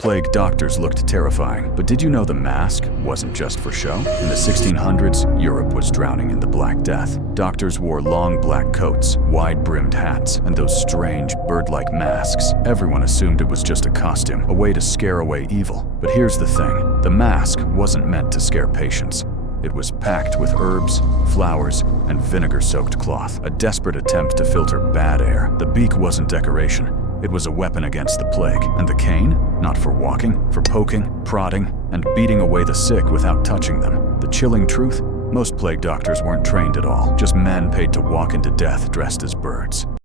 Plague doctors looked terrifying, but did you know the mask wasn't just for show? In the 1600s, Europe was drowning in the Black Death. Doctors wore long black coats, wide-brimmed hats, and those strange, bird-like masks. Everyone assumed it was just a costume, a way to scare away evil. But here's the thing, the mask wasn't meant to scare patients. It was packed with herbs, flowers, and vinegar-soaked cloth, a desperate attempt to filter bad air. The beak wasn't decoration. It was a weapon against the plague. And the cane? Not for walking, for poking, prodding, and beating away the sick without touching them. The chilling truth? Most plague doctors weren't trained at all, just men paid to walk into death dressed as birds.